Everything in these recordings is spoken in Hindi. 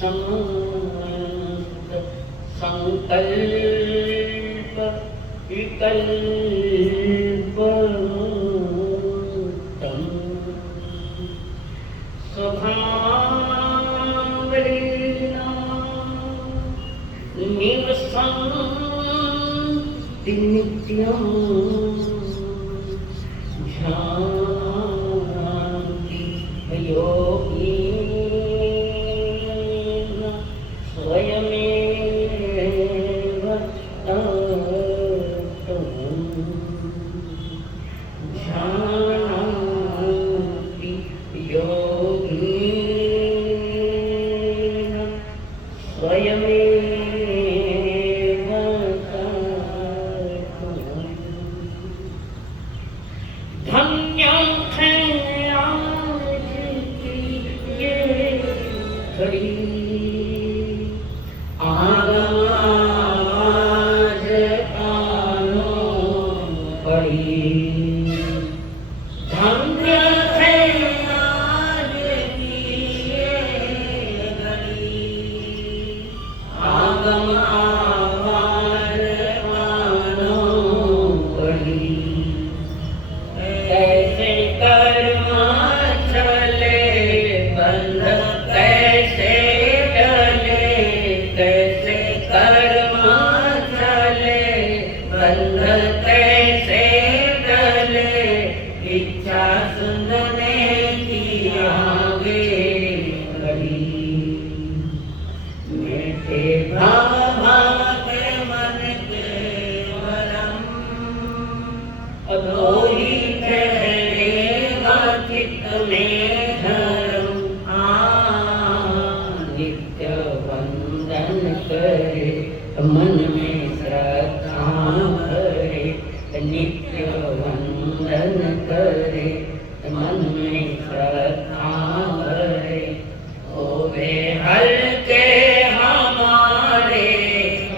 समस्त संकल्प विकल्पतम स्वभावलीना निवसन्ति नित्यं जानन्ति योगीन स्वयमेव तत्त्वम् जानन्ति योगीन स्वयमेव तत्त्वम् धन्यं है आज की ये घड़ी आगम आज कानों पड़ी धन्य है आज की ये घड़ी आगम आज कानों पड़ी कैसे कर्म चले बंध कैसे चले कैसे कर्म चले बंध कैसे चले इच्छा सुनने की आगे बढ़ी मेरे भाव के मन के वरम अधोई ठहरेगा चित्त में धर्म नित्य वंदन करे मन में श्रद्धा भरे नित्य वंदन करे मन में श्रद्धा भरे होवे हल्के हमारे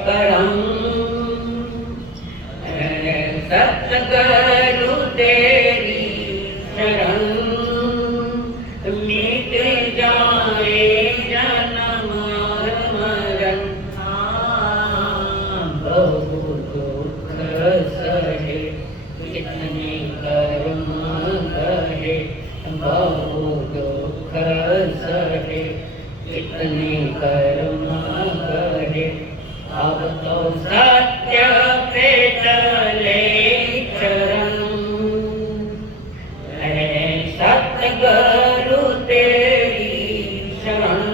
करम सतगुरु तेरी शरण मिट जाए जन्म मरण बहु दुख सहे कितने कर्म कहे बहु दुख सहे कितने कर्म कहे अब तो सत्य पे चले चरण है सतगुरु तेरी शरण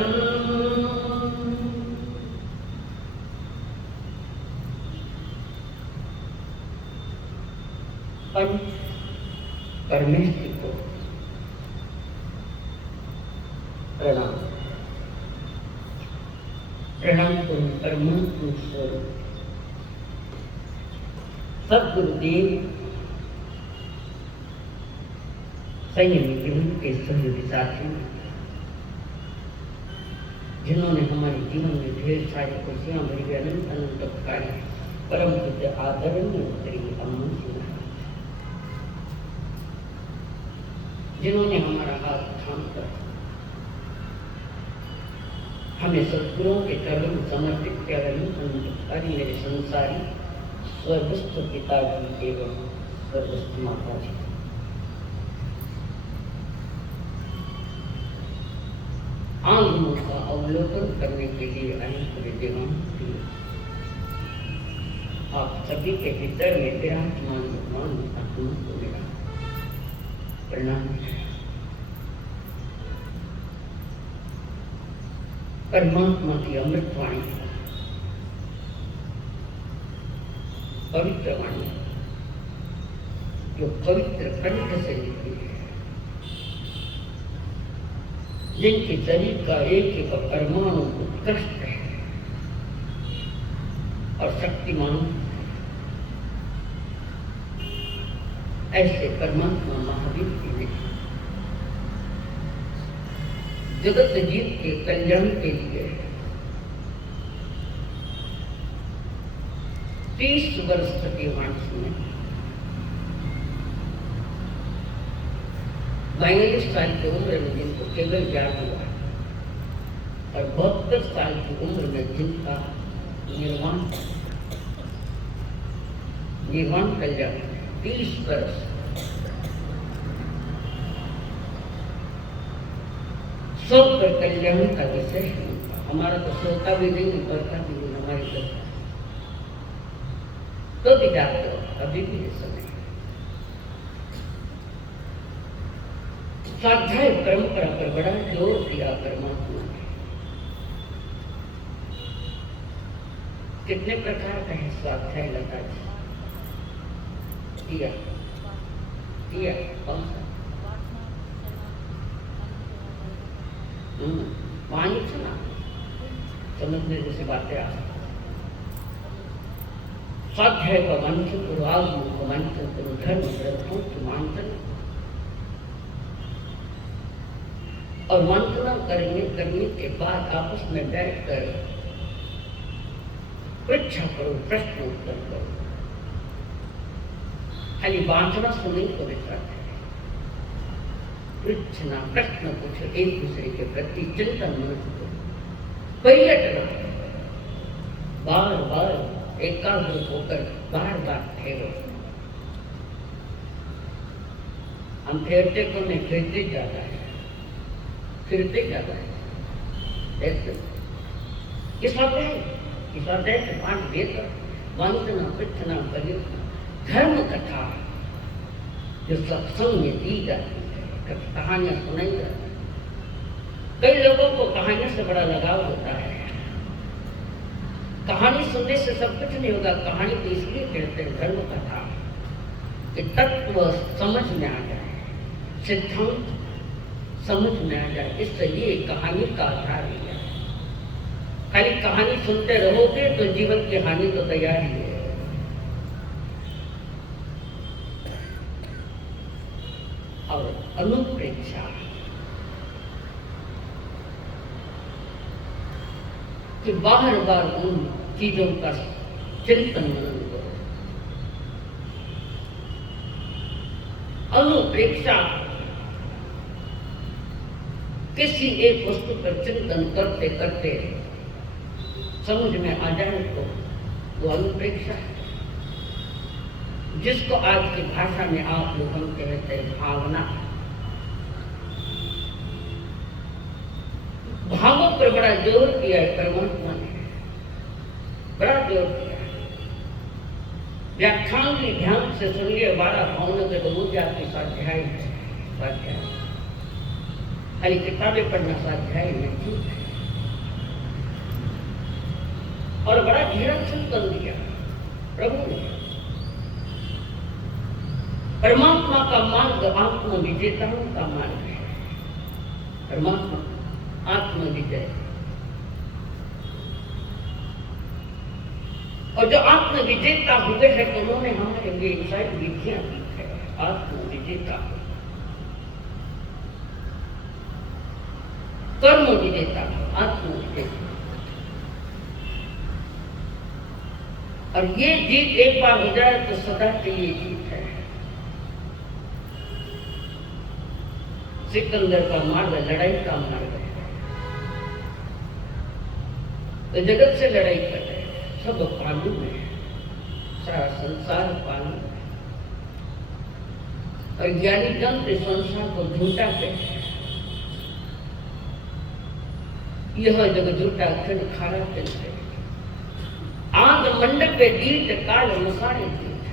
पंच परमेश्वर को प्रणाम प्रणाम करूं परमात्मा स्वरूप सद्गुरुदेव संयमी जीवन के सहयोगी साथियों जिन्होंने हमारे जीवन में ढेर सारी खुशियां भरी अनंत अनंत कार्य परम पूज्य आदरणीय श्री अम्मा सिन्हा जिन्होंने हमारा हाथ थाम कर हमें सद्गुरुओं के चरणों में समर्पित किया हरि मेरे संसारी स्वर्गस्थ पिताजी एवं स्वर्गस्थ माता जी आंगनों का अवलोकन करने के लिए अनेक विद्वान आप सभी के भीतर में विराजमान भगवान आत्मा को मेरा प्रणाम। परमात्मा की अमृत वाणी पवित्र वाणी जो पवित्र कंठ से लिखी है जिनके शरीर का एक एक परमाणु उत्कृष्ट है और शक्तिमान ऐसे परमात्मा महावीर की ने जगत जीव के कल्याण के लिए 30 वर्ष तक ये वाणी सुने 42 साल की उम्र में जिनको केवल ज्ञान हुआ और 72 साल की उम्र में जिनका निर्वाण कल्याण 30 वर्ष सब पर कल्याण का विशेष हमारा तो सोता भी नहीं करता भी नहीं हमारी दशा तो विचार करो अभी भी ये समय स्वाध्याय परंपरा पर बड़ा जोर दिया परमात्मा ने। कितने प्रकार का है स्वाध्याय लता जी दिया दिया कौन सा वांछना समझने जैसे बातें आ स्वाध्याय का वांछन करो आगमन का वांछन करो धर्म ग्रंथों की वांछन और वंदना करने के बाद आपस में बैठकर परीक्षा करो प्रश्न उत्तर करो खाली वांछना सुनने को विचार परीक्षना प्रश्न पूछो एक दूसरे के प्रति चिंतन मन करो पर्यटन बार बार एकाग्र होकर बार बार ठहरो हम ठहरते को नहीं फिरते जाता है फिरते जाता है किस बात है पाठ देकर वंदना पृथना परियोजना धर्म कथा जो सत्संग में दी जाती है कहानियां सुनाई जाती है कई लोगों को कहानियों से बड़ा लगाव होता है कहानी सुनने से सब कुछ नहीं होगा कहानी तो इसलिए कहते हैं धर्म कथा कि तत्व समझ में आ जाए सिद्धांत समझ में आ जाए इसलिए कहानी का आधार लिया खाली कहानी सुनते रहोगे तो जीवन की हानि तो तैयार ही है और अनुप्रेक्षा कि बार बार उन चीजों का चिंतन मनन करो अनुप्रेक्षा किसी एक वस्तु पर चिंतन करते करते समझ में आ जाए तो वो अनुप्रेक्षा है जिसको आज की भाषा में आप लोग हम कहते हैं भावना भावों पर बड़ा जोर दिया है परमात्मा ने बड़ा जोर दिया व्याख्यान भी ध्यान से सुनिए 12 भावनों के रोज आपकी स्वाध्याय खाली किताबें पढ़ना स्वाध्याय में ठीक है और बड़ा गहरा चिंतन दिया प्रभु ने परमात्मा का मार्ग आत्म विजेताओं का मार्ग है परमात्मा आत्म विजय और जो आत्म विजेता हुए हैं तो उन्होंने हमारे लिए सारी विधियां दी है आत्म विजेता कर्म विजेता आत्म विजेता और ये जीत एक बार हो जाए तो सदा के लिए जीत है सिकंदर का मार्ग लड़ाई का मार्ग है तो जगत से लड़ाई कर रहे हैं सब कानून है सारा संसार कानून है और ज्ञानी जन के संसार को झूठा कहते हैं यह जग झूठा क्षण खारा चलते आग मंडप पे दीट काल मसाने दीट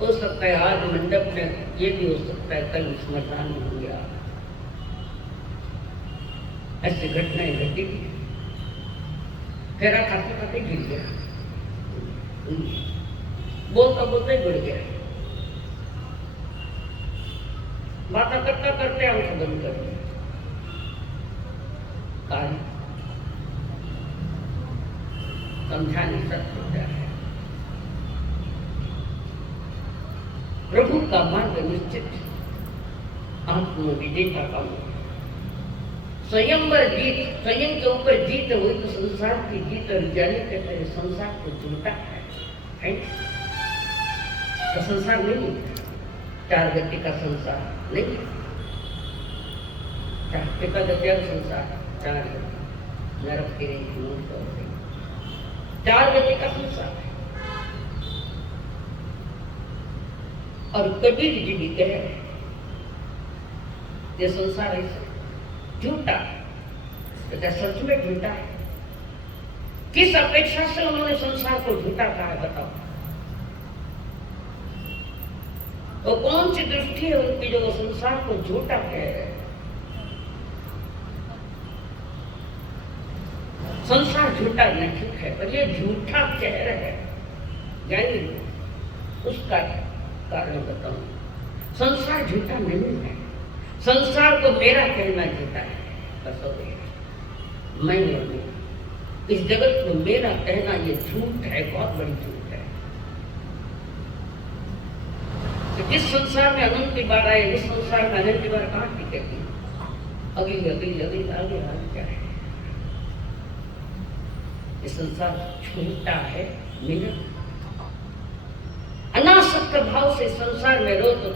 हो सकता है आज मंडप में ये भी हो सकता है कल स्मशान में हो गया ऐसी घटनाएं घटी फेरा खाते खाते गिर गया बोलता बोलता ही गिर गया बात करता करते आंख बंद कर दिया समझा नहीं सकता है प्रभु का मार्ग निश्चित आत्म विजेता का स्वयंवर जीत स्वयं के ऊपर जीत हुई तो संसार की जीत और जाने कहते हैं संसार को झूठा है तो संसार नहीं चार गति का संसार नहीं पिता गत्या संसार, चार नरक की चार गति का संसार है। और कबीर जी भी कह रहे ये संसार ऐसे झूठा है, तो क्या सच में झूठा है? किस अपेक्षा से उन्होंने संसार को झूठा कहा है बताओ? तो कौन सी दृष्टि है उनकी जो वो संसार को झूठा कह रहे हैं? संसार झूठा नहीं है, पर ये झूठा कह रहे हैं, जानिए उसका कारण बताऊं। संसार झूठा नहीं है, संसार को मेरा कहना झूठा है। बस हो गया, मैं और मेरा, इस जगत को मेरा कहना ये झूठ है, बहुत बड़ी झूठ है। तो जिस संसार में अनंत की बात आए, इस संसार में अनंत की बात कहाँ टिकेगी? अगली अगली अगली आगे आगे क्या है? ये संसार झूठा है मेरा। अनासक्त भाव से संसार में रहो तो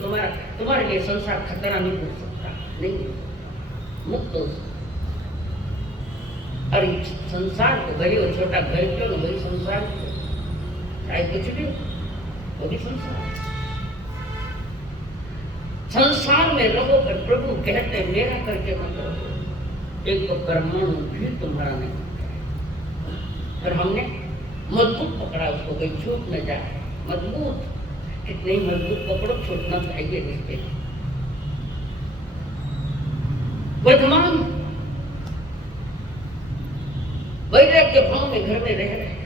तुम्हारे लिए संसार खतरा नहीं हो सकता, नहीं हो सकता, मुक्त हो सकता। और संसार को भले वो छोटा घर क्यों न, वही संसार चाहे कुछ भी वो भी संसार। संसार में रहो पर प्रभु कहते मेरा करके मत रहो। एक तो कर्मण भी तुम्हारा नहीं होता है, पर हमने मजबूत पकड़ा उसको, कोई छूट न जाए। मजबूत कितने ही मजबूत पकड़ो, छूटना चाहिए रिश्ते। वर्तमान वैराग्य भाव में घर में रह रहे,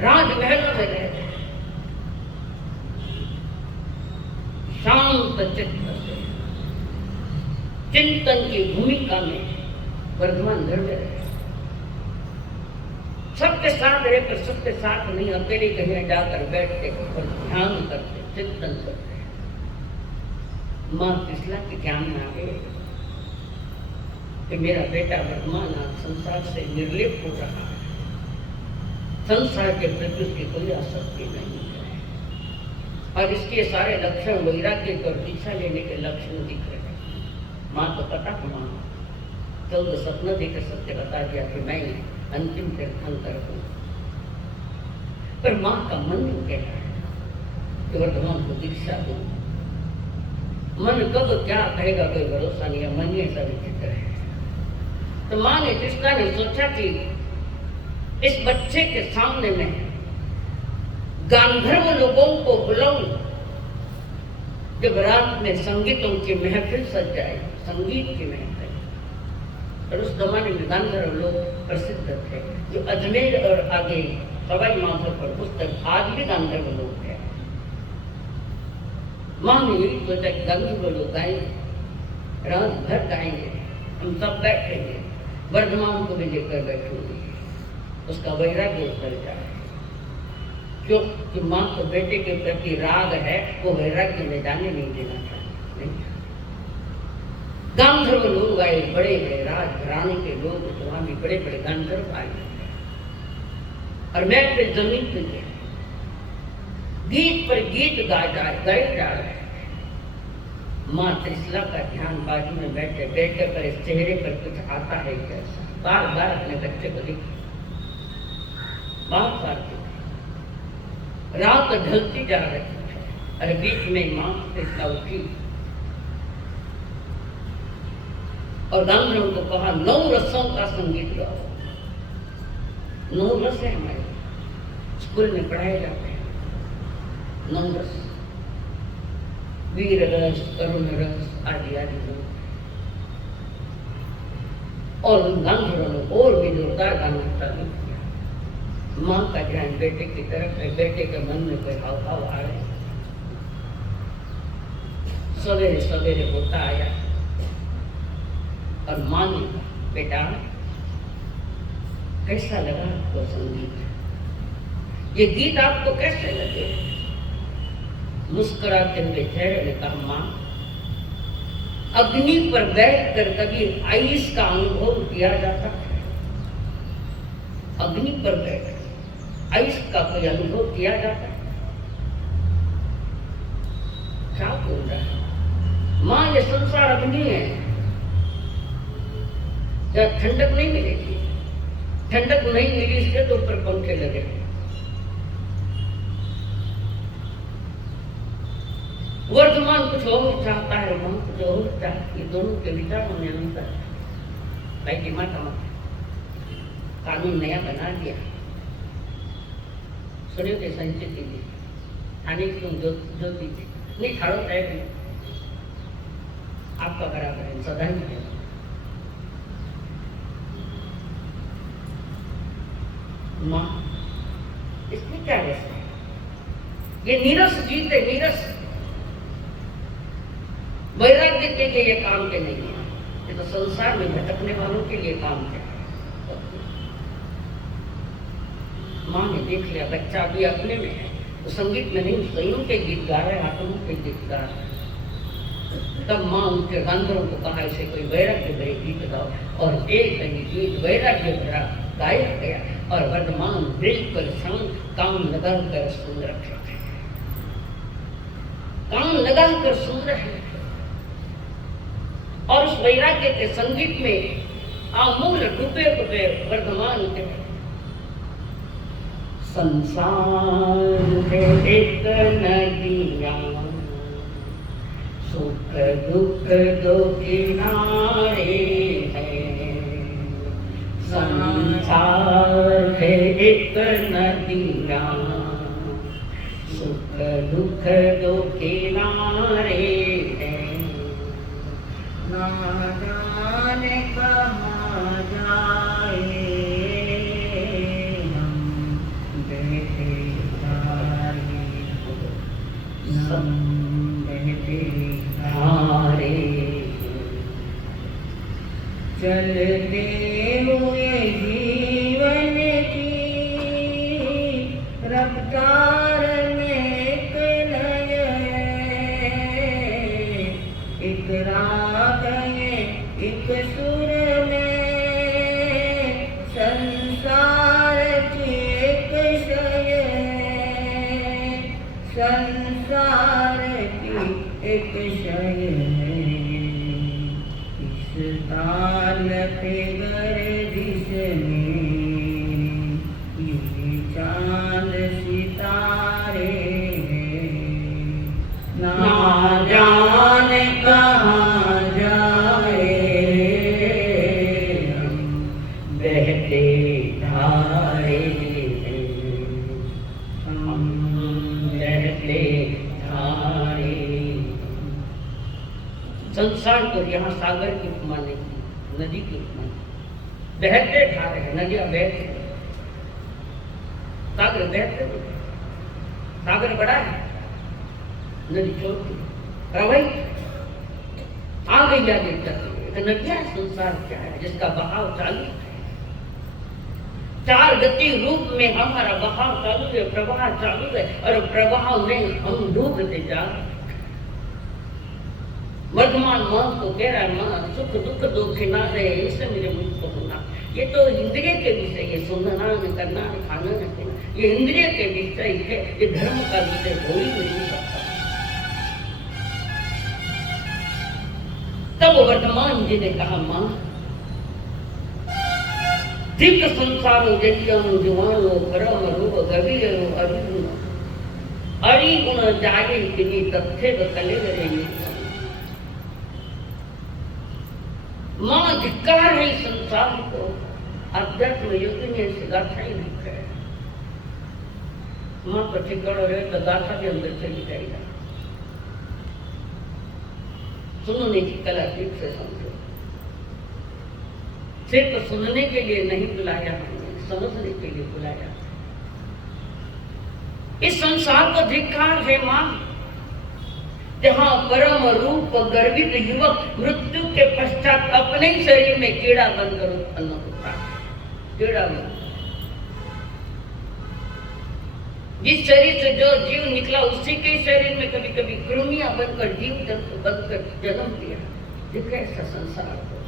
राजमहलों में रह रहे, शांत चित्त से चिंतन की भूमिका में वर्तमान घर में रहे। सबके साथ रहकर, सबके साथ नहीं, अकेले कहीं जाकर बैठते और ध्यान करते, चिंतन करते। माँ कृष्णा के ध्यान में आ गए कि मेरा बेटा वर्तमान संसार से निर्लिप्त हो रहा है, संसार के प्रति उसकी कोई आसक्ति नहीं है, और इसके सारे लक्षण वैराग्य और दीक्षा लेने के लक्षण दिख रहे हैं। माँ को पता था, माँ 14 सपना देकर सत्य बता दिया कि मैं अंतिम तीर्थंकर हूं, पर माँ का मन कह रहा है कि वर्तमान को दीक्षा दो। मन कब क्या कहेगा कोई भरोसा नहीं है, मन ऐसा विचित्र है। तो माँ ने, कृष्णा ने सोचा कि इस बच्चे के सामने में गांधर्व लोगों को बुलाऊं। जब रात में संगीतों की महफिल सज जाए, संगीत की महफिल, और उस जमाने में गांधर्व लोग प्रसिद्ध थे, जो अजमेर और आगे सवाई माधोपुर पुस्तक आज भी गांधर्व लोग हैं। माँ ने यही सोचा कि गांधर्व लोग गाएंगे, रात भर गाएंगे, हम सब बैठेंगे, वर्धमान को भी लेकर बैठूंगी, उसका वैराग्य उतर जाए। क्योंकि माँ को बेटे के प्रति राग है, वो वैराग्य में जाने नहीं देना चाहिए। नहीं, गांधर्व लोग आए, बड़े बड़े राजघराने के लोग, तो वहां भी बड़े बड़े गांधर्व आए, और मैं फिर जमीन पे गीत पर गीत गाए जा रहे। माँ त्रिशला का ध्यान बाजू में बैठे बैठे पर इस चेहरे पर कुछ आता है कैसा, बार बार अपने बच्चे को देखा, बार बार देखा। रात ढलती जा रही है, और बीच में माँ त्रिशला उठी और गांधर्व को कहा 9 रसों का संगीत गाओ। 9 रस है, हमारे स्कूल में पढ़ाए जाते हैं 9 रस, वीर रस, करुण रस आदि आदि। और उन गांधर्वों ने और भी जोरदार गाना चालू किया। माँ का ध्यान बेटे की तरफ है, बेटे के मन में कोई हाव भाव आ रहे। सवेरे सवेरे होता आया और माँ ने कहा, बेटा कैसा लगा आपको संगीत, ये गीत आपको कैसे लगे? मुस्कुराते हुए चेहरे ने कहा, माँ अग्नि पर बैठकर कभी आइस का अनुभव किया जाता है? अग्नि पर बैठ आइस का कोई अनुभव किया जाता है? क्या बोल रहा है? माँ ये संसार अग्नि है, क्या ठंडक नहीं मिलेगी? ठंडक नहीं मिली इसके तो ऊपर पंखे लगे। वर्तमान कुछ और चाहता है, मन कुछ और चाहता है, दोनों के विचारों में अंतर है। भाई दिमाग कानून नया बना दिया, सुनियो के संचित कीजिए, थाने तुम जो दीजिए नहीं ठाड़ो तय नहीं, आपका बराबर है, सदा ही है। माँ इसमें क्या रस है? ये नीरस जीत है, नीरस। वैराग्य के लिए ये काम के नहीं है, ये तो संसार में भटकने वालों के लिए काम है। माँ ने देख लिया बच्चा भी अपने में है, तो संगीत में नहीं स्वयं के गीत गा रहे, आत्मा के गीत गा रहे। तब माँ उनके गांधरों को कहा इसे कोई वैराग्य भरे गीत गाओ, और एक गीत वैराग्य भरा गाया गया, और वर्तमान बिल्कुल संग काम लगा कर सुन रखे थे, काम लगा कर सुन रहे। और उस वैराग्य के संगीत में आमूल डूबे हुए वर्तमान के संसार है एक नदिया, सुख दुख दो किनारे हैं। संसार है एक नदिया, सुख दुख दो किनारे हैं। ना जाने कहाँ जाए हम बहते धारे, हम बहते धारे। चलते हुए जीवन की रफ्तार में एक लय है, एक राग है एक सुर में, संसार की एक शय है, संसार की एक शय है। इस ताल पे गर्दिश में ये चांद सितारे हैं, ना जाने कहाँ जाए हम बहते धारे हैं, हम बहते धारे। संसार को यहाँ सागर की उपमा नहीं, नदी की उपमा, बहते धारे हैं, नदियां बहते, सागर बहते, सागर बड़ा है, नदी छोटी प्रवाहित आगे जाके चलती है। नदियां संसार क्या है जिसका बहाव चालू है, चार गति रूप में हमारा बहाव चालू है, प्रवाह चालू है, और प्रवाह में हम डूबते जा रहे हैं। वर्तमान मन को कह रहा है मन सुख दुख दो किनारे, इससे मेरे मुख को सुना। ये तो इंद्रिय के विषय है, सुनना न करना न खाना न पीना, ये इंद्रिय के विषय है, ये धर्म का विषय हो ही नहीं सकता। तब वर्तमान जी ने कहा मां दिव्य संसारो जटियम जुवानो परम रूप गवीरो अरिगुण, अरिगुण जागे किनी तथ्य कले करेंगे। मां धिक्कार है संसार को, अध्यात्म योगी ने इसे गाथा ही नहीं है। मां को ठिकाना रहे तो गाथा भी अंदर चली जाएगा। सुनने की कला ठीक से समझो, सिर्फ सुनने के लिए नहीं बुलाया हमने, समझने के लिए बुलाया। इस संसार को धिक्कार है मां, जहां परम रूप गर्वित युवक मृत्यु के पश्चात अपने ही शरीर में कीड़ा बनकर उत्पन्न होता है। कीड़ा बन, जिस शरीर से जो जीव निकला उसी के शरीर में कभी कभी कृमियां बनकर जीव जंतु बनकर जन्म लिया। ये कैसा संसार हो,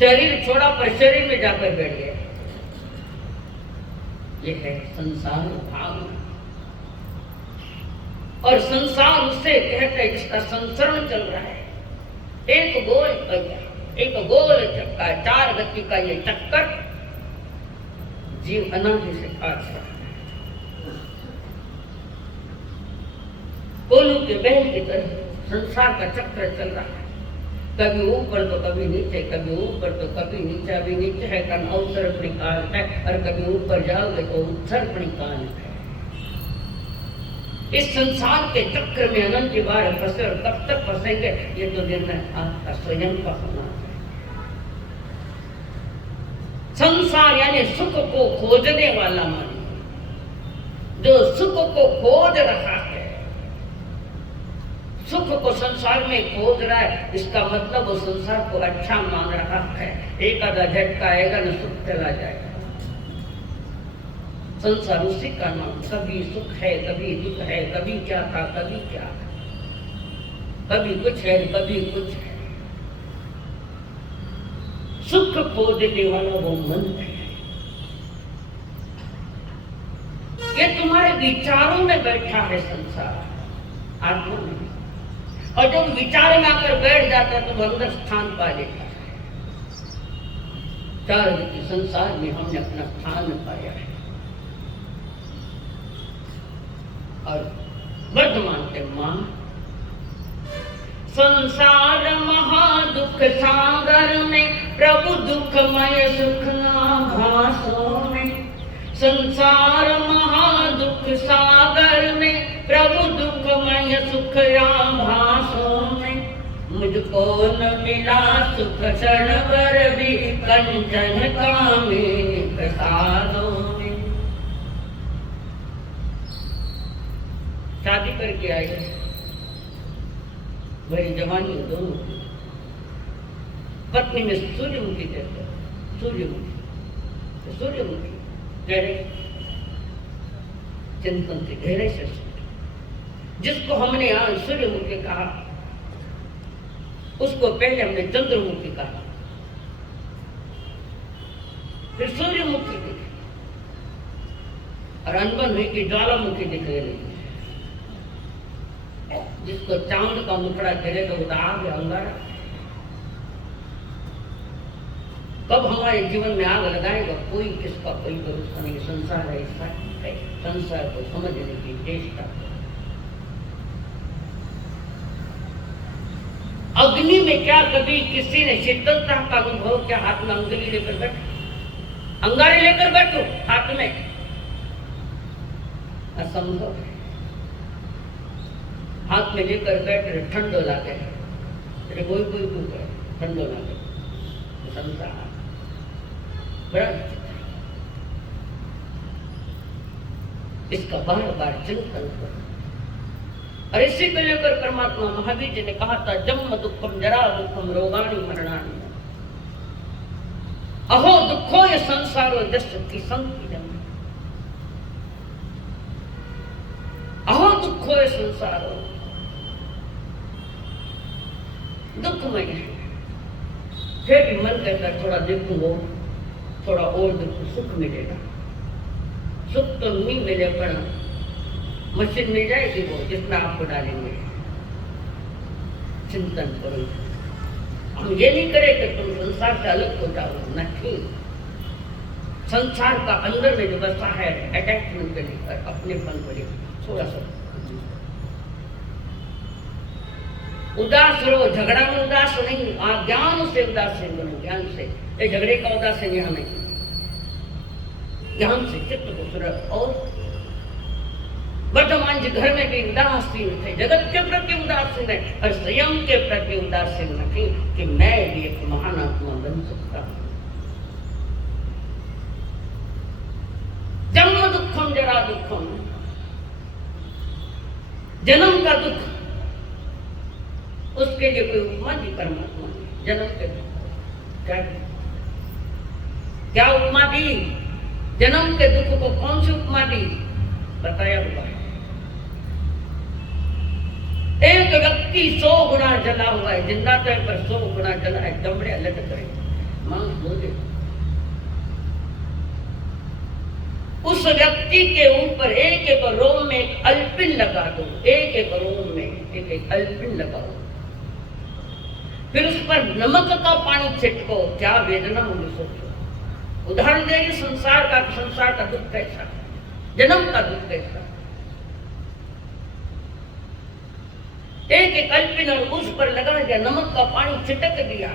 शरीर छोड़ा पर शरीर में जाकर बैठ गए। ये है संसार भावना। और संसार उससे कहते हैं जिसका संसरण चल रहा है। एक गोल पहिया, एक गोल चक्का, 4 गति का ये चक्कर जीव अनादि से काट रहा है। कोलू के बहन की तरह संसार का चक्र चल रहा है, कभी ऊपर तो कभी नीचे, कभी ऊपर तो कभी नीचे। अभी नीचे है कारण अवसर निकाल है, और कभी ऊपर जाओगे तो उत्सर्ग निकाल है। इस संसार के चक्र में अनंत बार फंसे, और कब तक फंसेंगे ये तो निर्णय आपका स्वयं का होना है। संसार यानी सुख को खोजने वाला मन, जो सुख को खोज रहा है, सुख को संसार में खोज रहा है, इसका मतलब वो संसार को अच्छा मान रहा है। एक आधा झटका आएगा न सुख चला जाएगा। संसार उसी का नाम, कभी सुख है कभी दुख है, कभी क्या था कभी क्या, कभी कुछ है कभी कुछ है। सुख खोजने वाला वो मन है। ये तुम्हारे विचारों में बैठा है संसार, आत्मा में। और जब विचार में आकर बैठ जाता है तो अंदर स्थान पा लेता है। 4 गति संसार में हमने अपना स्थान पाया है। और वर्तमान के मां संसार महादुख सागर में, प्रभु दुखमय सुख नाभासों में। संसार महादुख सागर में, प्रभु दुखमय सुख आभासों में। मुझको न मिला सुख क्षण भर भी, कंचन कामिनी प्रसादों में। शादी करके आई है, वही जवानी दोनों। पत्नी में सूर्यमुखी कहते हैं, सूर्यमुखी, सूर्यमुखी गहरे चिंतन से, गहरे से जिसको हमने आज सूर्यमुखी कहा, उसको पहले हमने चंद्रमुखी कहा, फिर सूर्यमुखी दिखे, और अनबन हुई कि ज्वालामुखी दिखने लगी। जिसको चांद का मुखड़ा गिरे तो आग अंगारा। कब हमारे जीवन में आग लगाएगा कोई किसका कोई भरोसा नहीं। संसार ऐसा है, संसार को समझने की चेष्टा। अग्नि में क्या कभी किसी ने शीतलता का अनुभव क्या? हाथ में अंगुली लेकर बैठो, अंगारे लेकर बैठो हाथ में, असंभव है। हाथ में लेकर बैठ रहे, ठंडो लागे, कोई कोई ठंडो लागे। संसार बड़ा इसका बार बार चिंतन करो। और इसी को लेकर परमात्मा महावीर जी ने कहा था, जन्म दुखम जरा दुखम रोगाणी मरणानी, अहो दुखो ये संसारो जस्य की संति जन्म। अहो दुखो ये संसारो, दुखमय है। फिर भी मन कहता है थोड़ा देखूंगो, थोड़ा और देखो, सुख मिलेगा। सुख तो नहीं मिले पर मशीन मिल जाएगी वो जितना आपको डालेंगे। चिंतन करो। हम ये नहीं करें कि तुम संसार से अलग हो जाओ, नहीं। संसार का अंदर में जो बसा है अटैचमेंट को लेकर, अपनेपन को लेकर थोड़ा सा उदास रहो। झगड़ा में उदास नहीं, आप ज्ञान से उदासीन बनो, ज्ञान से। ये झगड़े का उदासीन यहाँ नहीं, ज्ञान से चित्त को सुरख। और वर्तमान जी घर में भी उदासीन थे, जगत के प्रति उदासीन है, और स्वयं के प्रति उदासीन नहीं कि मैं भी एक महान आत्मा बन सकता हूं। जन्म दुखम जरा दुखम, जन्म का दुख, उसके लिए कोई उपमा दी परमात्मा ने। जन्म के क्या क्या उपमा दी? जन्म के दुख को कौन सी उपमा दी? बताया हुआ है। एक व्यक्ति 100 गुना जला हुआ है, जिंदा तो है पर 100 गुना जला है, चमड़े अलग करे, मांस बोले। उस व्यक्ति के ऊपर एक एक रोम में एक अल्पिन लगा दो, एक एक रोम में एक एक अल्पिन लगाओ, फिर उस पर नमक का पानी छिटको, क्या वेदना होगी सोचो। उदाहरण दे रही संसार का दुख कैसा, जन्म का दुख कैसा। एक एक अल्पिन उस पर लगा दिया, नमक का पानी छिटक दिया,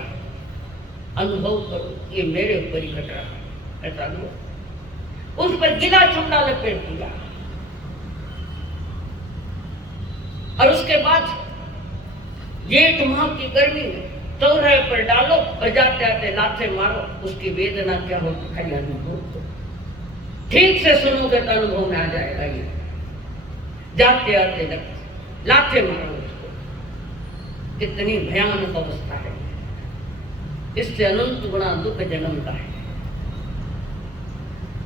अनुभव करो ये मेरे ऊपर ही घट रहा है, ऐसा अनुभव। उस पर गीला चमड़ा लपेट दिया और उसके बाद जेठ माह की गर्मी में चौराहे पर डालो और जाते आते लाथे मारो, उसकी वेदना क्या होती खाली अनुभव करो। ठीक से सुनोगे तो अनुभव में आ जाएगा ये। जाते आते लाथे मारो उसको, कितनी भयानक अवस्था है। इससे अनंत गुणा दुख जन्मता है,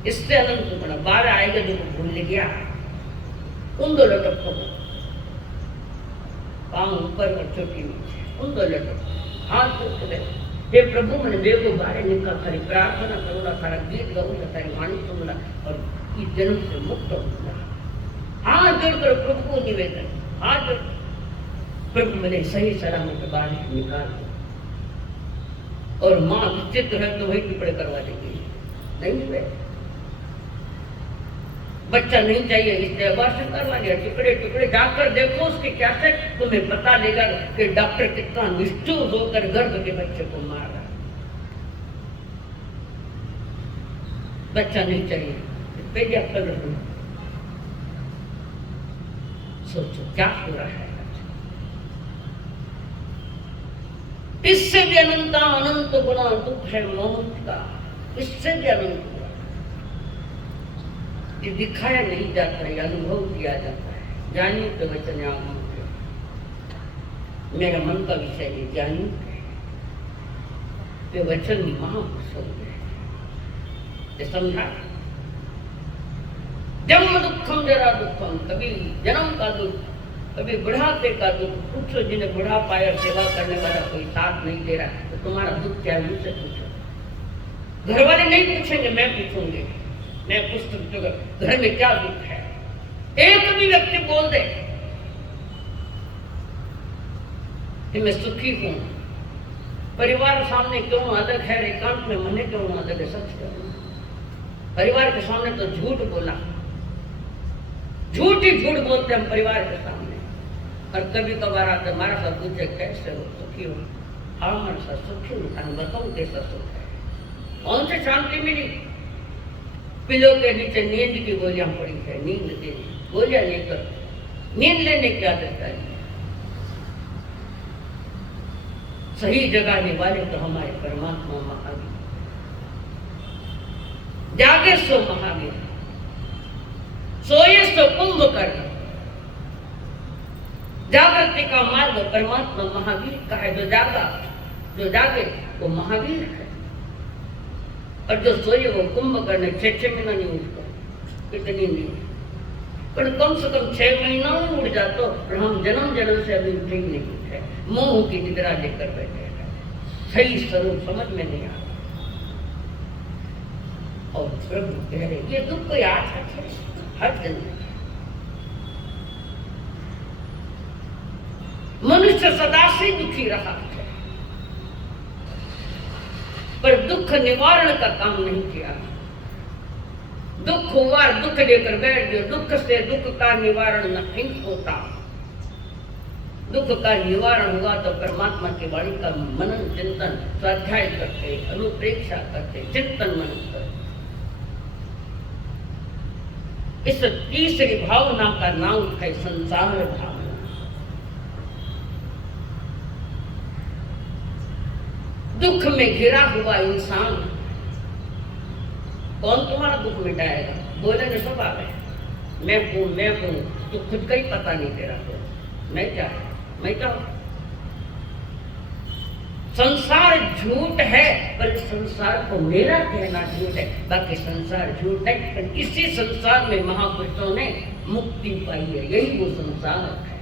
इससे अनंत गुणा। बारह आएगा जो भूल गया, उन दो लटक को पांव ऊपर और चोटी नीचे, उन दो लटक हाथ उठ गए। हे प्रभु मैंने बेगो बारे निकल खरी प्रार्थना करूंगा, सारा गीत गाऊंगा, सारी वाणी सुनूंगा और इस जन्म से मुक्त होऊंगा। हाथ जोड़कर प्रभु को निवेदन, हाथ जोड़ प्रभु मैंने सही सलामत बाहर निकाल दो। और माँ निश्चित है तो वही टुकड़े करवा देगी, नहीं हुए बच्चा नहीं चाहिए इसलिए अबॉर्शन करवा दिया, टुकड़े टुकड़े। जाकर देखो उसके क्या से, तुम्हें पता लेगा कि डॉक्टर कितना निष्ठुर होकर गर्भ के बच्चे को मार रहा। बच्चा नहीं चाहिए, पेडियाट्रिक कर सोचो क्या हो रहा है। इससे भी अनंत गुना दुख है मौत का, इससे भी अनंत गुना। ये दिखाया नहीं जाता है, अनुभव किया जाता है। जानिए तो वचन आगे, मेरा मन का विषय है जानिए तो वचन महापुरुषों है, समझा। जन्म दुखम जरा दुखम, कभी जन्म का दुख, कभी बुढ़ापे का दुख। पूछो जिन्हें बुढ़ापा या सेवा करने वाला कोई साथ नहीं दे रहा तो तुम्हारा दुख क्या है उनसे पूछो। घर वाले नहीं पूछेंगे, मैं पूछूंगी, मैं पुस्तक घर में क्या दुख है। एक भी व्यक्ति बोल दे कि मैं सुखी हूं, परिवार सामने क्यों अलग है, एकांत में मने क्यों अलग है। सच करो, परिवार के सामने तो झूठ बोला, झूठ ही झूठ बोलते हम परिवार के सामने। और कभी कभार आते हमारा सब पूछे कैसे हो, सुखी हो। हाँ हमारे साथ सुखी हूँ, बताऊं कैसा सुख है, कौन से शांति मिली। पिलो के नीचे नींद की गोलियां पड़ी है, नींद की गोलियां लेकर नींद लेने की आदत है। सही जगाने वाले तो हमारे परमात्मा महावीर, जागे सो महावीर, सोए सो कुंभकर्ण। जागृति का मार्ग परमात्मा महावीर का है। जो जागा, जो जागे वो महावीर है, और जो सोए वो कुंभकर्ण। 6 महीना नहीं उठता, कितनी नहीं, पर कम से कम 6 महीना में उठ जाते। और हम जन्म जन्म से अभी उठे ही नहीं उठे, मोह की निद्रा लेकर बैठे हैं, सही स्वरूप समझ में नहीं आ रहा। और प्रभु कह रहे ये दुख कोई आज है, हर दिन मनुष्य सदा से दुखी रहा है, पर दुख निवारण का काम नहीं किया। दुख हुआ, दुख लेकर बैठ गए। दुख से दुख का निवारण नहीं होता। दुख का निवारण हुआ तो परमात्मा की वाणी का मनन चिंतन स्वाध्याय करते, अनुप्रेक्षा करते, चिंतन मनन करते। इस तीसरी भावना का नाम है संसार भावना। दुख में घिरा हुआ इंसान, कौन तुम्हारा दुख मिटाएगा। बोलेंगे सब आ गए, मैं हूं, तो खुद का ही पता नहीं तेरा तो मैं क्या है, मैं क्या हूं। संसार झूठ है, पर संसार को मेरा कहना झूठ है। बाकी संसार झूठ है, पर इसी संसार में महापुरुषों ने मुक्ति पाई है। यही वो संसार है।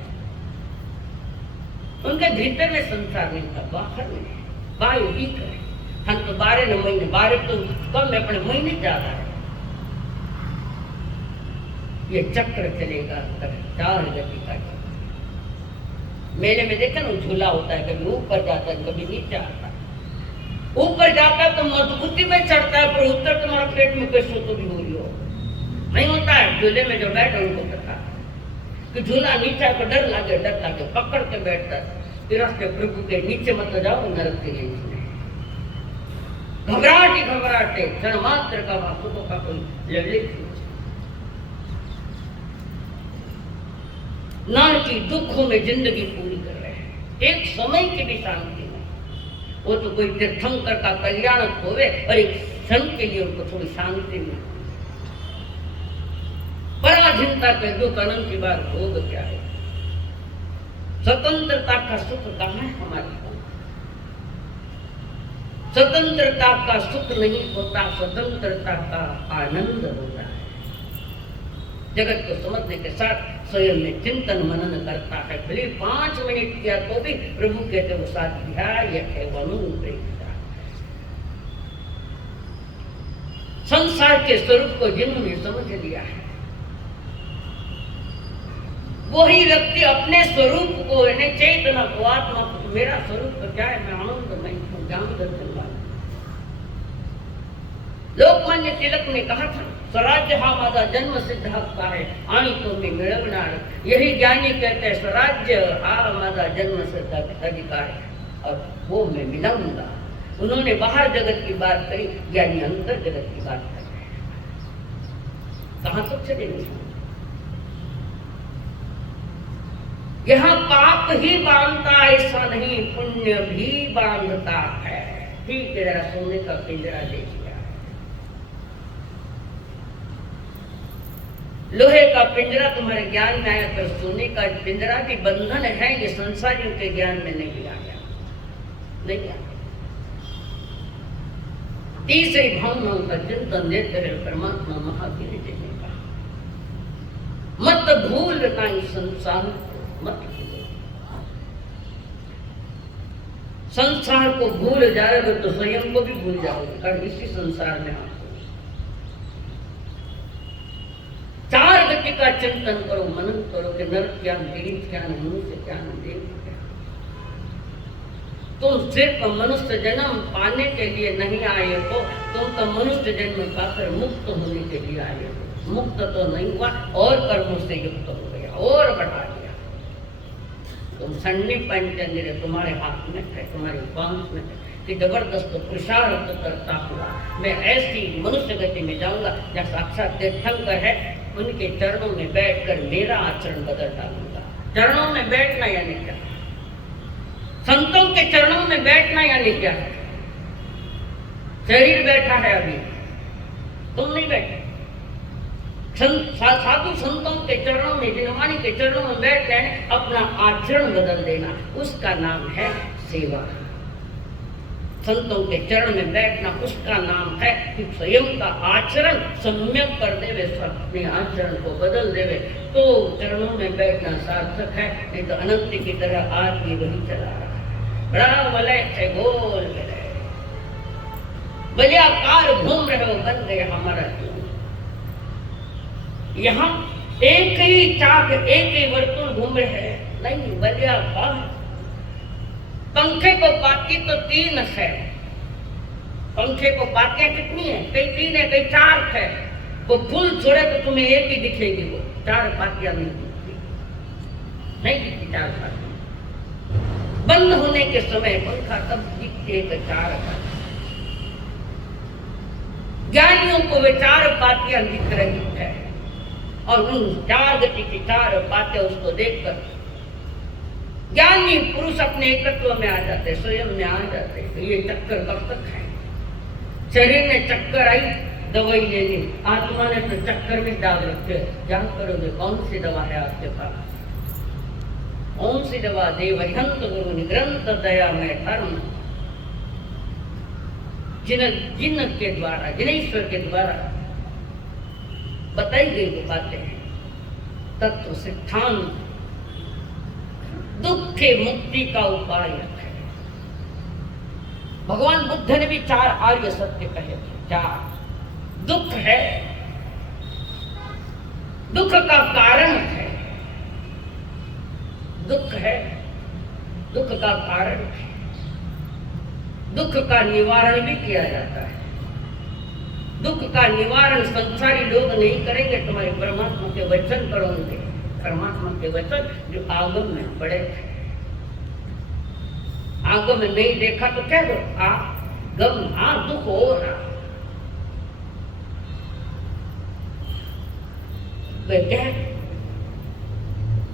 उनके भीतर में संसार नहीं था, बाहर में बाहर ही करे। हम तो 12 महीने, 12 तो कम में अपने महीने ज्यादा है। ये चक्र चलेगा तब 4 गति का चक्र। मेले में देखा ना झूला होता है, कभी ऊपर जाता है कभी नीचे आता है। ऊपर जाता है तो मजबूती में चढ़ता है, पर उत्तर तुम्हारा पेट में कैसे तो भी हो रही हो नहीं होता है। झूले में जो बैठे उनको पता कि झूला नीचे को डर लागे पकड़ के बैठता है। रास्ते प्रभु के नीचे मत जाओ, नरक के लिए घबराहट ही घबराहट है, क्षण मात्र का वासुकों का कोई ललित नार की दुखों में जिंदगी पूरी कर रहे हैं, एक समय की भी शांति नहीं। वो तो कोई तीर्थंकर का कल्याण होवे और एक क्षण के लिए उनको थोड़ी शांति मिले। पराधीनता के दुख अनंत की बात भोग क्या है? स्वतंत्रता का सुख कहाँ है हमारे पास? स्वतंत्रता का सुख नहीं होता, स्वतंत्रता का आनंद होता है। जगत को समझने के साथ स्वयं में चिंतन मनन करता है, भले 5 मिनट किया तो भी प्रभु कहते वो स्वाध्याय है, वनुप्रेता। संसार के स्वरूप को जिन्होंने समझ लिया है वही व्यक्ति अपने स्वरूप को, चेतना को, आत्मा को, मेरा स्वरूप क्या है, मैं आनंदमय हूं, ज्ञान दर्शन वाला। लोकमान्य तिलक ने कहा था, स्वराज्य हा माझा जन्म सिद्ध हक्क है, आणि तो मी मिळवणार। यही ज्ञानी कहते हैं, स्वराज्य हा माझा जन्म सिद्ध अधिकार है और वो मैं मिलाऊंगा। उन्होंने बाहर जगत की बात करी, ज्ञानी अंतर जगत की बात कर रहे हैं। कहां तक चलेंगे? यहाँ पाप ही बांधता ऐसा नहीं, पुण्य भी बांधता है। ठीक है, जरा सोने का पिंजरा देख लिया, लोहे का पिंजरा तुम्हारे ज्ञान में आया, पर सोने का पिंजरा भी बंधन है, ये संसारियों के ज्ञान में नहीं आया, नहीं आया। तीसरी भावनाओं का चिंतन देते रहे परमात्मा महावीर जी ने कहा, मत भूलना इस संसार मत भूलो। संसार को भूल जाओगे तो स्वयं को भी भूल जाओगे, कारण इसी संसार में आप 4 गति का चिंतन करो, मनन करो कि नरक क्या, गीत क्या, मनुष्य क्या, देव क्या। तुम सिर्फ मनुष्य जन्म पाने के लिए नहीं आए हो, तुम तो मनुष्य जन्म पाकर मुक्त होने के लिए आए हो। मुक्त तो नहीं हुआ और कर्मों से युक्त हो गया और बढ़ा दिया। तुम सन्नी पंचंद्र तुम्हारे हाथ में है, तुम्हारे पांच में है कि जबरदस्त पुरुषार्थ करता हुआ मैं ऐसी मनुष्य गति में जाऊंगा जहाँ साक्षात तीर्थंकर है, उनके चरणों में बैठकर मेरा आचरण बदल डालूंगा। चरणों में बैठना यानी क्या? संतों के चरणों में बैठना यानी क्या? शरीर बैठा है अभी, तुम नहीं बैठे। साधु संतों के चरणों में, जिनवाणी के चरणों में बैठ गए, अपना आचरण बदल देना, उसका नाम है सेवा। संतों के चरण में बैठना, उसका नाम है कि स्वयं का आचरण सम्यक कर देवे, अपने आचरण को बदल देवे, तो चरणों में बैठना सार्थक है। नहीं तो अनंत की तरह आज भी वही चला रहा है, बड़ा वलय है, गोल वलय, बलियाकार घूम रहे हो, बन गया हमारा जीवन। यहाँ एक ही चाक, एक ही वर्तुल घूम रहे हैं, नहीं, बलियाकार। पंखे को पाती तो 3 है, पंखे को पातियां कितनी है? कई 3 है, कई 4 है। वो फूल छोड़े तो तुम्हें एक ही दिखेगी, वो 4 पातियां नहीं दिखती, नहीं दिखती 4 पातियां। बंद होने के समय पंखा तब दिखते तो 4 पातियां। ज्ञानियों को वे 4 पातियां दिख रही है और उन 4 गति की 4 पातियां उसको देखकर ज्ञानी पुरुष अपने एकत्व में आ जाते, स्वयं में आ जाते। तो ये चक्कर कब तक है? शरीर में चक्कर आई, दवाई लेनी, आत्मा ने तो चक्कर में डाल रखे, जान करोगे कौन सी दवा है आपके पास? कौन सी दवा? देवहंत गुरु निग्रंथ दया में धर्म, जिन के द्वारा, जिनेश्वर के द्वारा बताई गई वो बातें हैं। तत्व सिद्धांत दुख के मुक्ति का उपाय है। भगवान बुद्ध ने भी 4 आर्य सत्य कहे थे। 4 दुख है, दुख का कारण है, दुख है, दुख का कारण है, दुख का निवारण भी किया जाता है। दुख का निवारण संसारी लोग नहीं करेंगे, तुम्हारे परमात्मा के वचन करोगे, परमात्मा के वचन जो आगम में पड़े थे। आगम में नहीं देखा तो क्या दो गम, दुख हो रहा।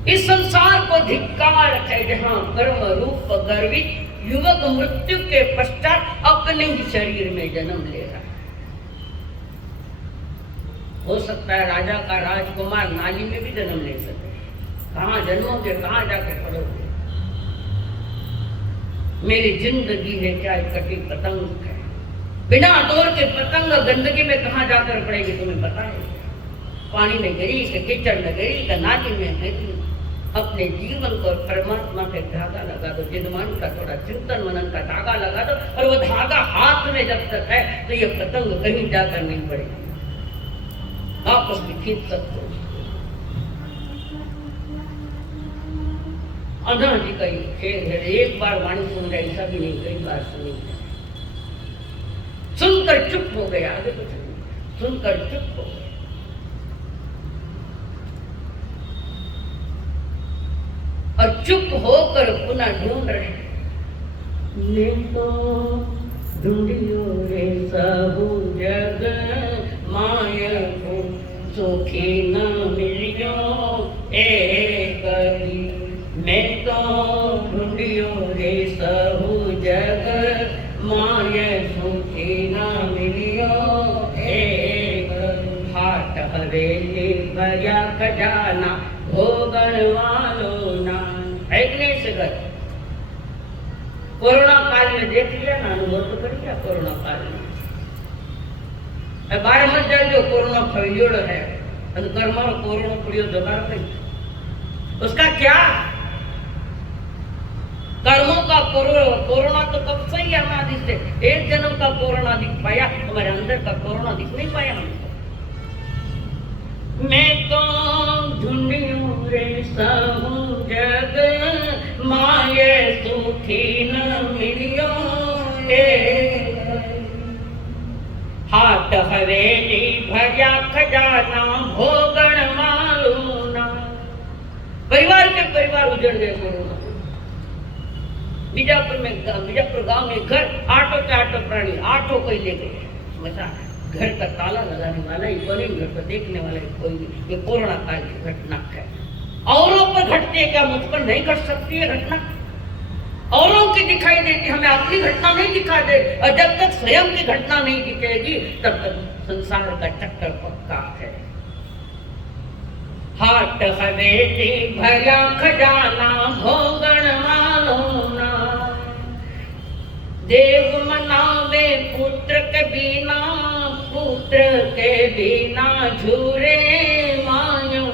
इस संसार को धिक्कार है, जहां कर्म रूप गर्वित युवक मृत्यु के पश्चात अपने ही शरीर में जन्म ले रहा है। हो सकता है राजा का राजकुमार नाली में भी जन्म ले सके। कहां जन्मोगे, कहां जाके पड़ोगे? मेरी जिंदगी है क्या कटी पतंग है, बिना डोर के पतंग गंदगी में कहां जाकर पड़ेगी तुम्हें पता है? पानी में गिरी, के कीचड़ में गिरी, के नाली में गिरी। अपने जीवन को परमात्मा के धागा लगा दो, जिदमान का थोड़ा चिंतन मनन का धागा लगा दो, और वो धागा हाथ में जब तक है तो ये पतंग कहीं जाकर नहीं पड़ेगी, आपस में खींच सकते हो। अना जी का खेल है, एक बार वाणी सुन रहे, ऐसा भी नहीं, कई बार सुनी, सुनकर चुप हो गया, आगे कुछ नहीं, सुनकर चुप हो गया। और चुप होकर पुनः ढूंढ रहे, मैं तो ढूंढियो रे सबू जग माया को, सुखी न मिलियो एक, मैं तो ढूंढियो रे सबू जग माया, सुखी न मिलियो एक, हाट हवेली भया खजाना भोगन वालो ना। से घर कोरोना काल में देख लिया ना, अनुभव तो कर लिया कोरोना काल में। बार मत जाए जो कोरोना फैलियोड़ है, कर्मा कोरोना पड़ियो जगाड़ नहीं, उसका क्या? कर्मों का कोरोना तो कब से ही हमारे से एक जन्म का कोरोना दिख पाया, हमारे अंदर का कोरोना दिख नहीं पाया हमको। मैं तो ढूंढियो रे सबू जग माये, सुखी न मिलियो एक, हाथ हवेली भजा खजाना भोगन मालूना। परिवार के परिवार उजड़ गए कोरोना। बीजापुर गांव में घर, आटो के आटो प्राणी, आटो कोई ले गए स्मशान, घर का ताला लगाने वाला ही कोई नहीं, घर को देखने वाला ही कोई नहीं। ये कोरोना काल की घटना है। औरों पर घटती है क्या, मुझ पर नहीं घट सकती है घटना? औरों की दिखाई देती, हमें अपनी घटना नहीं दिखा दे, और जब तक स्वयं की घटना नहीं दिखेगी तब तक संसार का चक्कर पक्का है। हाट हवेली भया खजाना भोगन मालूना, देव मनावे पुत्र के बिना, पुत्र के बिना झूरे मायो,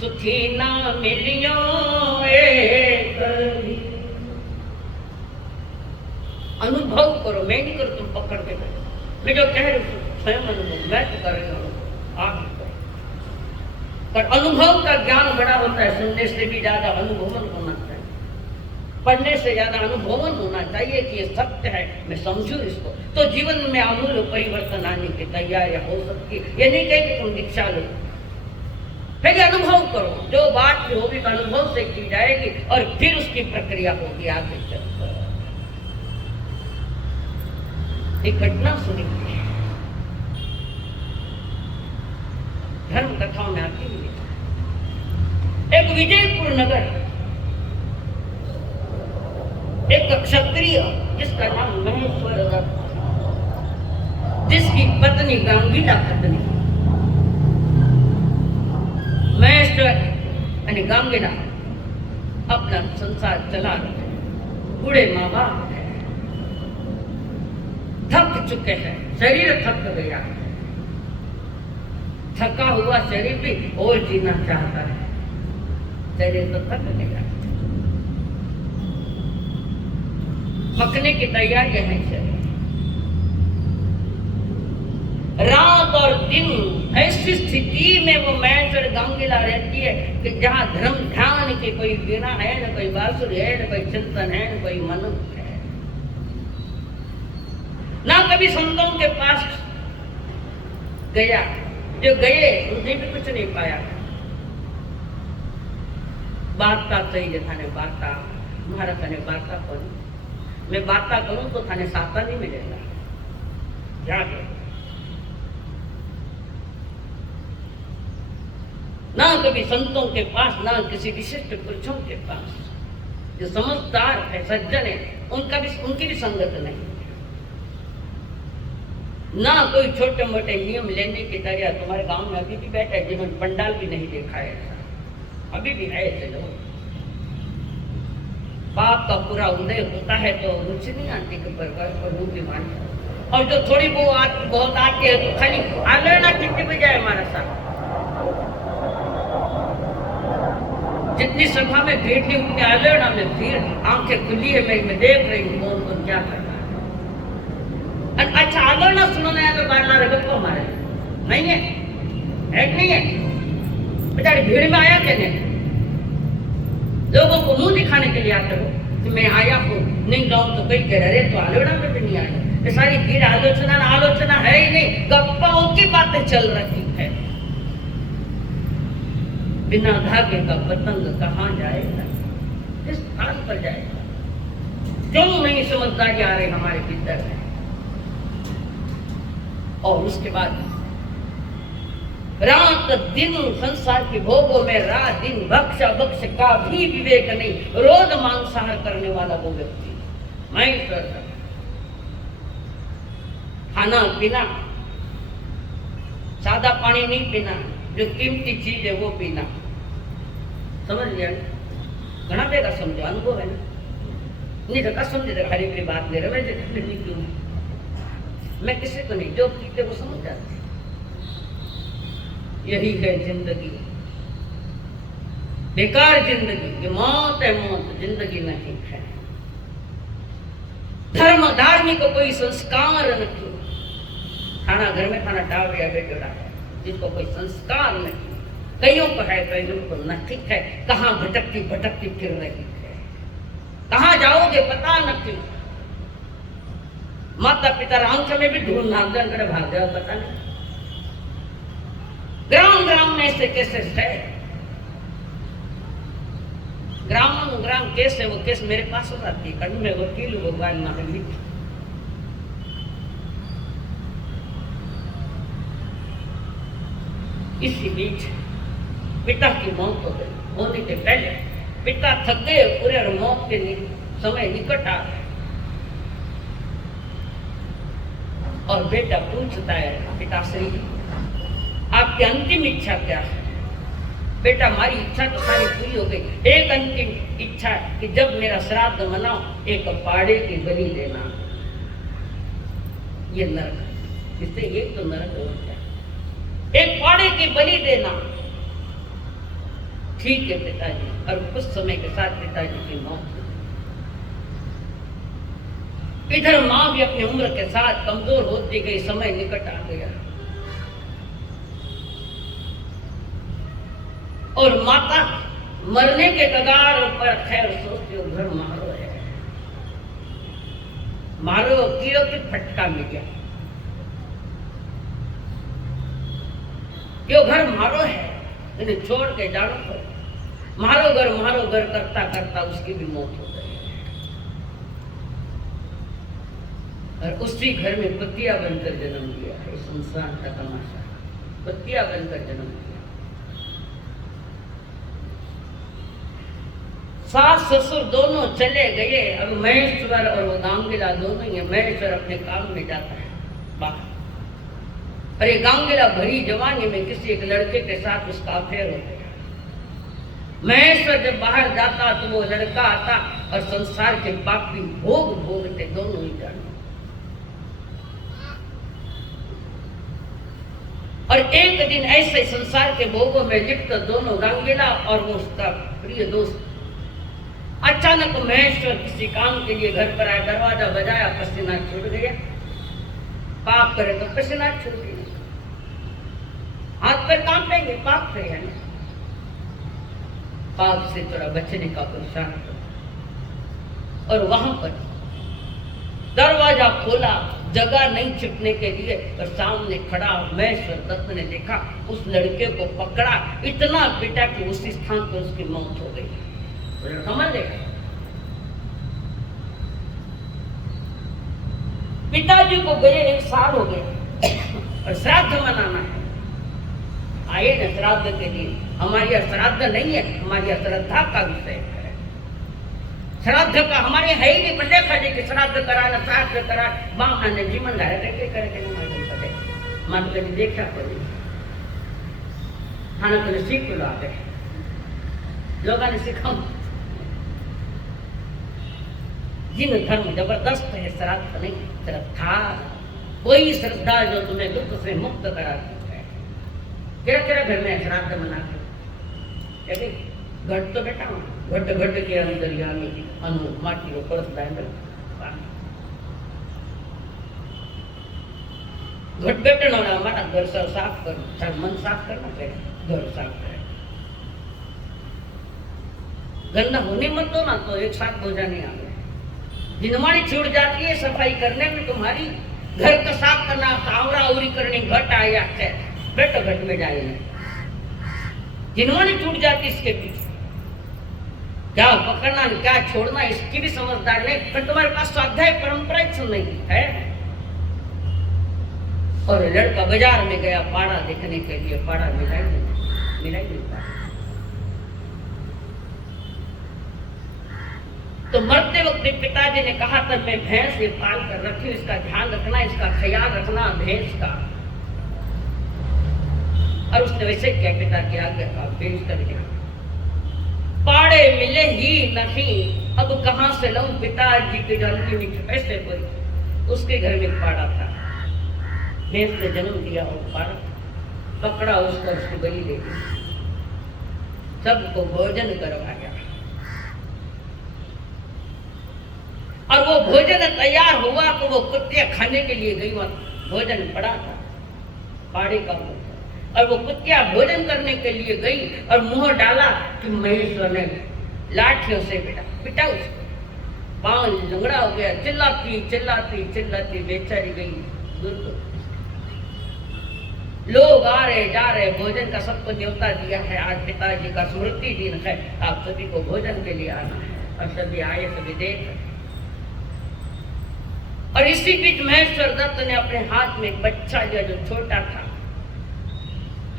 सुखी ना मिलियो एक। अनुभव करो, मैं नहीं करो, तुम पकड़ के करो। मैं जो कह रही हूँ स्वयं अनुभव, मैं तो कर रही हूँ, आप भी करो। पर अनुभव का ज्ञान बड़ा होता है, सुनने से भी ज्यादा अनुभवन होना चाहिए, पढ़ने से ज्यादा अनुभवन होना चाहिए कि ये सत्य है, मैं समझूं इसको, तो जीवन में आमूल परिवर्तन आने की तैयारियां हो सकती है। ये नहीं कहे कि तुम दीक्षा लो, फिर अनुभव करो, जो बात भी होगी अनुभव से की जाएगी, और फिर उसकी प्रक्रिया होगी आगे चलकर। एक घटना सुनी धर्म कथाओं में आती है। एक विजयपुर नगर, एक क्षत्रिय जिसका नाम महेश्वर दत्त, जिसकी पत्नी गांगीला पत्नी महेश्वर यानी गांगीला अपना संसार चला रहे, बूढ़े माँ बाप है, थक चुके हैं, शरीर थक गया, थका हुआ शरीर भी और जीना चाहता है, शरीर तो थक गया, थकने की तैयारी है शरीर। रात और दिन ऐसी स्थिति में वो मैसर गांगीला रहती है कि जहां धर्म ध्यान के कोई वीणा है, न कोई बांसुरी है, न कोई चिंतन है, न कोई मनन है। ना कभी संतों के पास गया, जो गए उन्हें भी कुछ नहीं पाया। वार्ता चाहिए थाने, वार्ता मारा थाने वार्ता करूं, मैं वार्ता करूं तो थाने साता नहीं मिलेगा। जाके ना कभी संतों के पास, ना किसी विशिष्ट पुरुषों के पास जो समझदार है, सज्जन है, उनकी भी संगत नहीं। ना कोई छोटे मोटे नियम लेने की तरह। तुम्हारे गांव में अभी भी बैठे हैं जिन्होंने पंडाल भी नहीं देखा है, अभी भी है ऐसे लोग। पाप का पूरा उदय होता है तो रुचि नहीं आती कि प्रभु की मान, और जो थोड़ी बहुत आती है तो खाली आलना कितनी बजाय हमारा साथ। जितनी सभा में भीड़ थी उतनी आलना में भीड़, आंखें खुली है, मैं देख रही हूँ कौन कौन क्या कर रहा है। अच्छा आलना सुनो नया तो बार रगत को हमारे नहीं है, नहीं है बेचारे भीड़ में आया क्या नहीं? लोगों को मुंह दिखाने के लिए आते हो कि मैं आया हूँ, नहीं गाऊं तो कई कह रहे तो आलोचना में भी नहीं आया। ये सारी भीड़ आलोचना है ही नहीं, गप्पाओं की बातें चल रही है। बिना धागे का पतंग कहाँ जाएगा, किस स्थान पर जाएगा? क्यों नहीं समझदारी आ रही हमारे भीतर में? और उसके बाद रात दिन संसार के भोगों में रात दिन भक्ष भक्ष का भी विवेक नहीं, रोज मांसाहार करने वाला वो व्यक्ति। मैं खाना पीना, सादा पानी नहीं पीना, जो कीमती चीज है वो पीना। समझ लिया? घना बेगा समझो, अनुभव है ना, नहीं तो समझे तो खाली मेरी बात ले रहे, मैं क्यों, मैं किसी को नहीं, जो पीते वो समझ जाते। यही है जिंदगी, बेकार जिंदगी, ये मौत है मौत, जिंदगी नहीं है। धर्म धार्मिक को कोई संस्कार नहीं, खाना घर में खाना डाल या बेटा है, जिसको कोई संस्कार नहीं। कईयों को है, कईयों को नहीं है। कहाँ भटकती फिर रही है, कहाँ जाओगे पता नहीं। माता पिता राम समय भी ढूंढ नाम कर भाग जाओ, पता नहीं। ग्राम में ऐसे केसेस है, ग्राम केस है। वो केस मेरे पास हो जाती है, कभी मैं वकील हूँ, भगवान महावीर। इसी बीच पिता की मौत हो गई। होने के पहले पिता थक गए पूरे और मौत के समय निकट आ गए, और बेटा पूछता है पिताश्री आपकी अंतिम इच्छा क्या है? बेटा हमारी इच्छा तो सारी पूरी हो गई, एक अंतिम इच्छा कि जब मेरा श्राद्ध मनाओ एक पाड़े की बलि देना। ये नरक, इससे एक तो नरक हो गया, एक पाड़े की बलि देना। ठीक है पिताजी, और कुछ समय के साथ पिताजी की मौत हो। इधर मां भी अपनी उम्र के साथ कमजोर होती गई, समय निकट आ गया, और माता मरने के कगार पर खैर सोचती हो घर मारो है, मारो कीड़ों की फटका मिल गया, यो घर मारो है, इन्हें छोड़ के जानो तो मारो घर करता करता उसकी भी मौत हो गई। और उसी घर में पतिया बनकर जन्म लिया है। संसार का तमाशा, पतिया बनकर जन्म लिया। सास ससुर दोनों चले गए, अब महेश्वर और वो गांगीला दोनों ही। महेश्वर अपने काम में जाता है बाहर, अरे गांगीला भरी जवानी में किसी एक लड़के के साथ उसका अफेयर हो गया। महेश्वर जब बाहर जाता तो वो लड़का आता और संसार के पापी भोग भोगते दोनों ही जाने। और एक दिन ऐसे संसार के भोगों में लिप्त दोनों गांगीला और वो उसका प्रिय दोस्त, अचानक महेश्वर किसी काम के लिए घर पर आया, दरवाजा बजाया, पसीना छूट गया। पाप करे तो पसीना छूट गया। हाथ पैर कांपेंगे, पाप से है ना, पाप से थोड़ा बचने का पुरुषार्थ। और वहां पर दरवाजा खोला, जगह नहीं छिपने के लिए, और सामने खड़ा महेश्वर दत्त ने देखा, उस लड़के को पकड़ा, इतना पिटा कि उसी स्थान पर उसकी मौत हो गई। तो समझ लेगा, पिताजी को गए 1 साल हो गए और श्राद्ध मनाना है। आइए न श्राद्ध के दिन, हमारी श्राद्ध नहीं है, हमारी श्रद्धा का विषय है। श्राद्ध का हमारे है ही नहीं, बंदे खाली के श्राद्ध कराना, श्राद्ध करा, बामना ने जीवन धारे करके नहीं मालूम पड़े। मान कभी देखा कभी खाना तो सीख लो, आगे लोगों ने सिखाओ। जिन धर्म जबरदस्त है, श्राद्ध नहीं, श्रद्धा। कोई श्रद्धा जो तुम्हें दुख से मुक्त कराती है। तेरा घर में श्राद्ध मना के घट तो बेटा घट घट के अंदर यानी अनु माटी पड़ता है, घट बैठना हमारा घर साफ कर, मन साफ करना चाहिए, घर साफ करे, गंदा होने मत दो ना, तो एक साथ बोझा नहीं आ गया। जिनवाणी छूट जाती है सफाई करने में, तुम्हारी घर का साफ करना, आवरा उरी करनी, घट आया है, बेटो घट में जाए नहीं, जिनवाणी छूट जाती इसके पीछे। क्या पकड़ना क्या छोड़ना इसकी भी समझदार नहीं, पर तुम्हारे पास स्वाध्याय परंपरा नहीं है। और लड़का बाजार में गया पाड़ा देखने के लिए, पाड़ा मिला ही नहीं पाड़ा। तो मरते वक्त पिताजी ने कहा था, मैं भैंस ये पाल कर रखी, इसका ध्यान रखना, इसका ख्याल रखना भैंस का। और उसने वैसे क्या पिता की आज्ञा का भैंस कर दिया। पाड़े मिले ही नहीं, अब कहां से लाऊं, पिताजी की जानकी में पैसे कोई। उसके घर में पाड़ा था, भैंस ने जन्म दिया और पाड़ा पकड़ा, उसका उसकी बलि दे दी, सबको भोजन करवाया। और वो भोजन तैयार हुआ तो वो कुत्तियां खाने के लिए गई, वहां भोजन पड़ा था पाड़े का, और वो कुत्तियां भोजन करने के लिए गई और मुंह डाला कि महेश्वर ने लाठियों से पिटा उसको, पांव लंगड़ा हो गया, चिल्लाती चिल्लाती चिल्लाती बेचारी गई दूर। लोग आ रहे जा रहे, भोजन का सबको न्योता दिया है, आज पिताजी का स्मृति दिन है, आप सभी को भोजन के लिए आना है। और सभी आए, सभी देख। और इसी बीच महेश्वर दत्त ने अपने हाथ में एक बच्चा लिया जो छोटा था,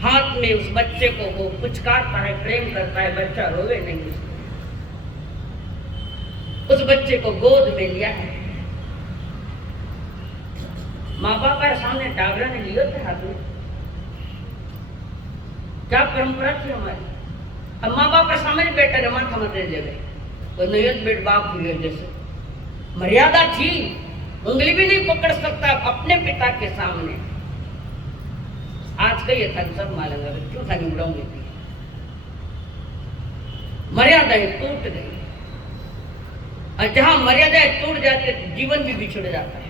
हाथ में उस बच्चे को वो पुचकारता है, प्रेम करता है, बच्चा रोवे नहीं, उस बच्चे को गोद में लिया है। माँ बाप के सामने डागरा ने लिया थे हाथ में, क्या परंपरा थी हमारी। अब माँ बाप के सामने बेटा ने माथा मत ले गए, तो नयत बेट बाप हुए जैसे मर्यादा थी, उंगली भी नहीं पकड़ सकता अपने पिता के सामने। आज का ये था सब मालूम है, क्यों था निमड़ाऊंगी थी, मर्यादाएं टूट गई। और जहां मर्यादाएं टूट जाती है जीवन भी बिछड़ जाता है।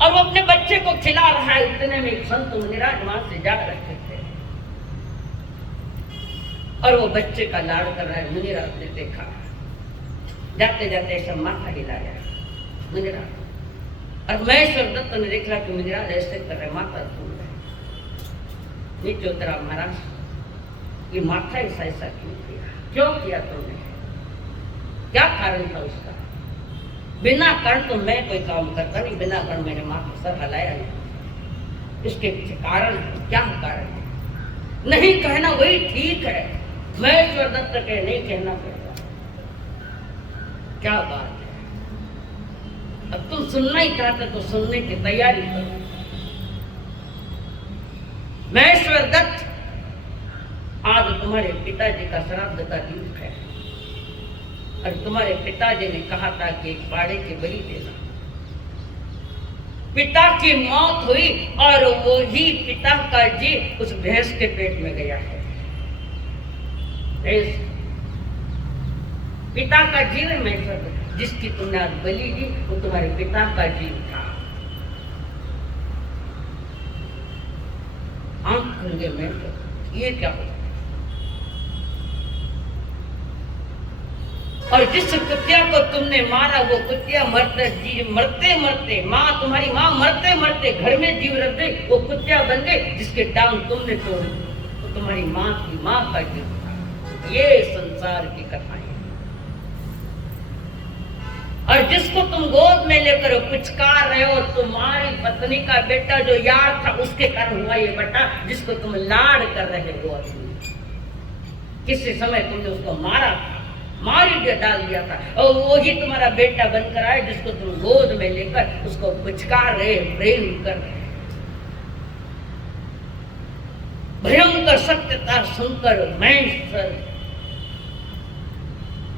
और वो अपने बच्चे को खिला रहा है, इतने में एक संत मुनिराज वहां से जा रहे थे और वो बच्चे का लाड़ कर रहा है। मुनिराज ने देखा, जाते जाते ऐसा माथा हिलाया मुनिराज, और महेश्वर दत्त ने देखा कि मुनिराज ऐसे कर रहे, माथा धूल रहे, नीचे उतरा, महाराज ये माथा ऐसा ऐसा क्यों किया तुमने, क्या कारण था उसका। बिना कारण तो मैं कोई काम करता नहीं, बिना कारण मैंने माथा सर हलाया नहीं, इसके पीछे कारण है, क्या कारण है, नहीं कहना वही ठीक है। महेश्वर दत्त के नहीं कहना पड़ेगा, क्या बात है। अब तुम सुनना ही चाहते तो सुनने की तैयारी करो। महेश्वर दत्त, आज तुम्हारे पिताजी का श्राद्ध का दिन है और तुम्हारे पिताजी ने कहा था कि एक पाड़े की बलि देना। पिता की मौत हुई और वो ही पिता का जी उस भैंस के पेट में गया है। पिता का जीवन महेश्वर, जिसकी तुमने आज बलि दी वो तुम्हारे पिता का जीव था। आंख खुल गए, मैं ये क्या हो। और जिस कुतिया को तुमने मारा वो कुतिया मरते मरते माँ, तुम्हारी माँ मरते मरते घर में जीव रख गई, वो कुतिया बन गई जिसके टांग तुमने तोड़ी, तो तुम्हारी माँ की माँ का जीव था। ये संसार की कथाएं। और जिसको तुम गोद में लेकर पुचकार रहे हो, तुम्हारी पत्नी का बेटा जो यार था उसके कारण हुआ ये बेटा, जिसको तुम लाड कर रहे हो अभी। किसी समय तुमने उसको मारा था, मारी डाल दिया था, और वही तुम्हारा बेटा बनकर आए जिसको तुम गोद में लेकर उसको पुचकार रहे, प्रेम कर रहे। भयंकर सत्यता सुनकर मैं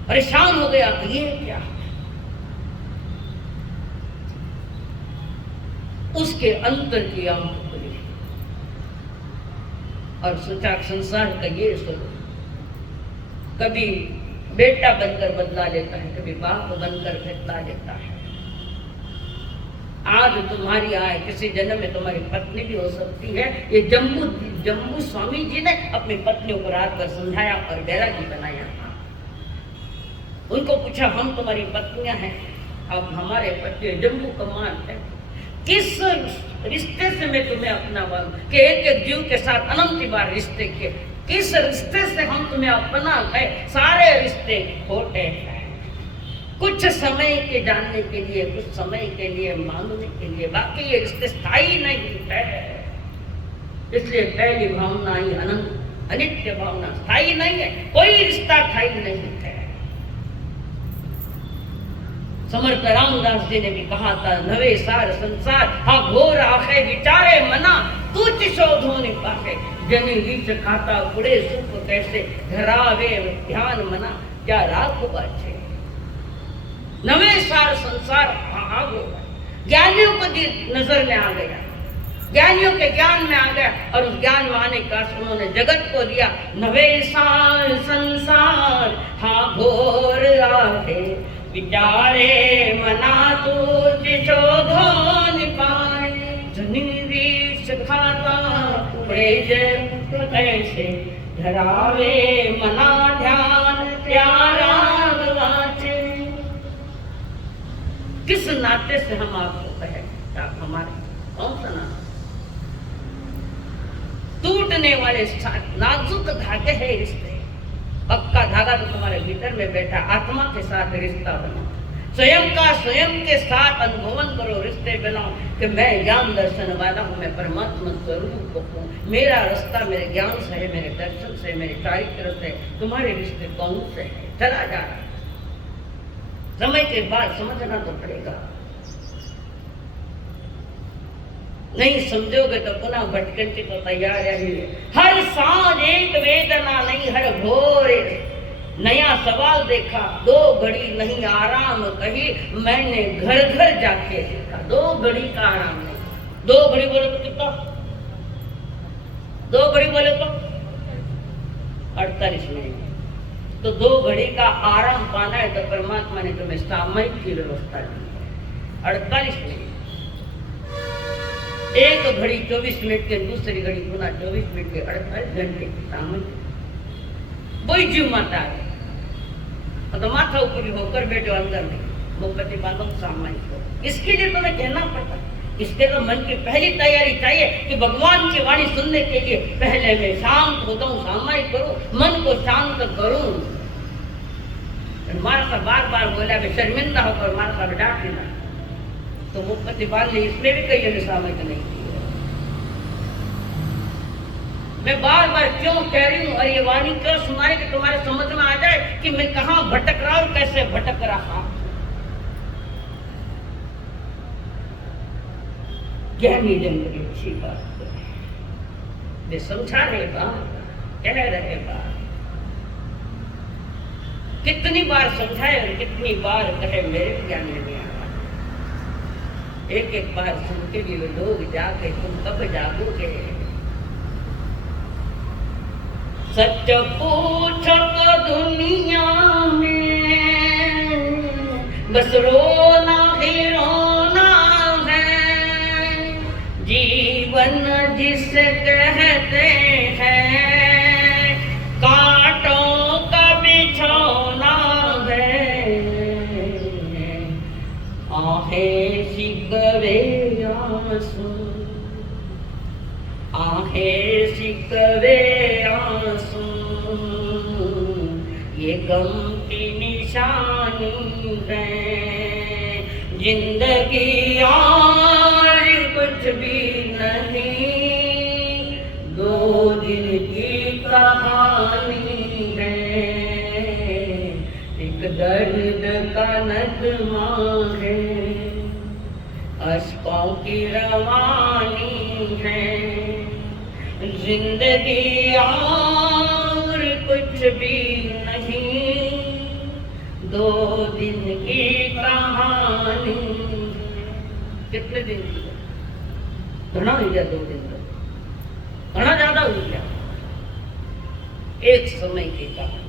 परेशान हो गया कि ये क्या। उसके अंतर की आंख खुली और सोचा संसार का ये स्वरूप कभी बेटा बनकर बदला लेता है, कभी बाप बनकर बदला लेता है। आज तुम्हारी आए, किसी जन्म में तुम्हारी पत्नी भी हो सकती है। ये जम्मू स्वामी जी ने अपनी पत्नियों को रात भर समझाया और बैरागी बनाया। उनको पूछा, हम तुम्हारी पत्नियां हैं, अब हमारे पति जम्मू कमान है, किस रिश्ते से मैं तुम्हें अपना कि एक एक जीव के साथ अनंत बार रिश्ते किए, किस रिश्ते से हम तुम्हें अपना है। सारे रिश्ते खोटे हैं। कुछ समय के जानने के लिए, कुछ समय के लिए मांगने के लिए, बाकी ये रिश्ते स्थायी नहीं है। इसलिए पहली भावना ही अनंत अनित्य भावना, स्थायी नहीं है। कोई रिश्ता स्थायी नहीं है। समर्थ रामदास जी ने भी कहा था, नवे सार संसार हा घोर आखे विचारे मना, तुझ शोधो निपाखे, जनी रीच खाता पुड़े सुख कैसे, धरावे ध्यान मना, क्या राख बाछे। नवे सार संसार हा घोर, ज्ञानियों को नजर में आ गया, ज्ञानियों के ज्ञान में आ गया, और उस ज्ञान में आने का उन्होंने जगत को दिया। नवे सार संसार हा घोर आखे विचारे मना, तुझ शोधो निपाए, जनी रीच खाता कैसे, धरावे मना ध्यान, प्यारा वाचे। किस नाते से हम आपको कहें, आप हमारे कौन सा नाता। टूटने वाले नाजुक धागे है रिश्ते। पक्का धागा तो तुम्हारे भीतर में बैठा, आत्मा के साथ रिश्ता बनाओ, स्वयं का स्वयं के साथ अनुभवन करो, रिश्ते बनाओ कि मैं ज्ञान दर्शन वाला हूँ, मैं परमात्मा स्वरूप हूँ, मेरा रास्ता मेरे ज्ञान से है, मेरे दर्शन से, मेरे चारित्र से। तुम्हारे रिश्ते कौन से है, चला जा रहा। समय के बाद समझना तो पड़ेगा, नहीं समझोगे तो पुनः भटकने को तैयार है। हर सांझ एक वेदना नहीं, हर भोर नया सवाल देखा, दो घड़ी नहीं आराम कही, मैंने घर घर जाके देखा। दो घड़ी का आराम नहीं, दो घड़ी बोले तो कितना, दो घड़ी बोले तो 48 मिनट। तो दो घड़ी का आराम पाना है तो परमात्मा ने तुम्हें सामयिक की व्यवस्था दी है। 48 मिनट, एक घड़ी 24 मिनट के, दूसरी घड़ी पुनः 24 मिनट के, 48 घंटे की सामयिक। वही जीव माता है, तो माथा ऊपर होकर बैठो, अंदर में मुक्ति बांधो सामयिक हो। इसके लिए तुम्हें कहना पड़ता, इसके तो मन की पहली तैयारी चाहिए कि भगवान की वाणी सुनने के लिए पहले मैं शांत होता हूँ, सामयिक करूँ, मन को शांत करूँ। मारा साहब बार बार बोला, मैं शर्मिंदा होकर मारा साहब डांट लेना, तो मुक्ति बांध ली, इसमें भी कहीं सामयिक नहीं की। मैं बार बार क्यों कह रही हूँ और ये वाणी क्यों सुनाई कि तुम्हारे समझ में आ जाए कि मैं कहाँ भटक रहा हूँ, कैसे भटक रहा हूँ। ज्ञानी जन बड़ी अच्छी बात है, वे समझा रहे बात, कह रहे बात, कितनी बार समझाए और कितनी बार कहे मेरे ज्ञान में आया। एक एक बार सुन के भी वे लोग जाके तुम कब जागोगे। सच पूछो तो दुनिया में बस रोना ही रोना है, जीवन जीवन जिसे कहते हैं कांटों का बिछौना है, आहें शिकवे आंसू, आहें शिकवे आंसू, ये गम की निशानी है। जिंदगी और कुछ भी नहीं, 2 दिन की कहानी है। एक दर्द का नगमा है, अश्कों की रवानी है। जिंदगी और कुछ भी नहीं, 2 दिन की कहानी। कितने दिन की? घना हो गया 2 दिन तक, घना ज्यादा हो गया। एक समय की कहानी,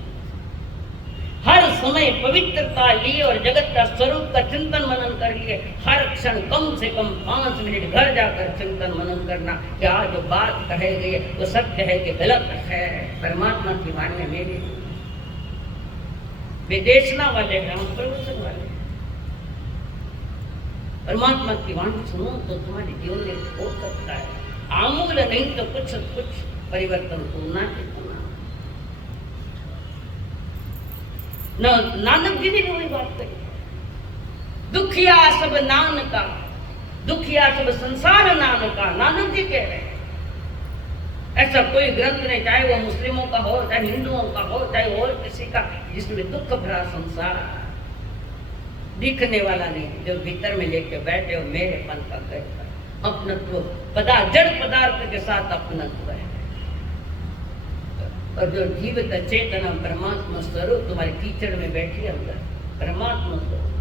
हर समय पवित्रता लिए और जगत का स्वरूप का चिंतन मनन कर लिए। हर क्षण कम से कम 5 मिनट घर जाकर चिंतन मनन करना कि आज जो बात कहे गई है वो सत्य है कि गलत है। परमात्मा की वाणी मेरी विदेशना वाले हैं, हम प्रवचन वाले। परमात्मा की वाणी सुनो तो तुम्हारे जीवन में हो सकता है, आमूल नहीं तो कुछ परिवर्तन होना है। नानक जी ने भी वही बात कही, दुखिया सब नान का, दुखिया सब संसार नान का। नानक जी कह रहे हैं ऐसा कोई ग्रंथ नहीं, चाहे वो मुस्लिमों का हो, चाहे हिंदुओं का हो, चाहे और किसी का, जिसमें दुख भरा संसार दिखने वाला नहीं, जो भीतर में लेके बैठे हो मेरेपन का कहता अपनत्व, जड़ पदार्थ के साथ अपनत्व है। और जो जीवित चेतना परमात्मा स्वरूप तुम्हारे कीचड़ में बैठी अंदर, परमात्मा स्वरूप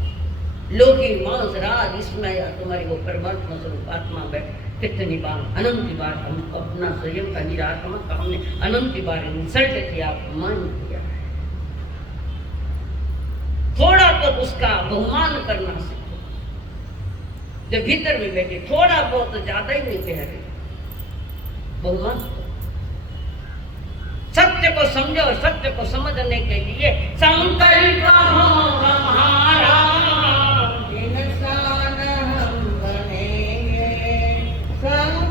लोकी मांस राज इसमें या तुम्हारी वो परमात्मा स्वरूप आत्मा बैठ। कितनी बार, अनंत बार हम अपना स्वयं का निरात्मक हमने अनंत बार इंसल्ट किया, अपमान किया। थोड़ा तो उसका बहुमान करना सीखो। जो भीतर में बैठे थोड़ा बहुत ज्यादा ही नहीं कह रहे, बहुमान। सत्य को समझो, सत्य को समझने के लिए संकल्प हो हमारा,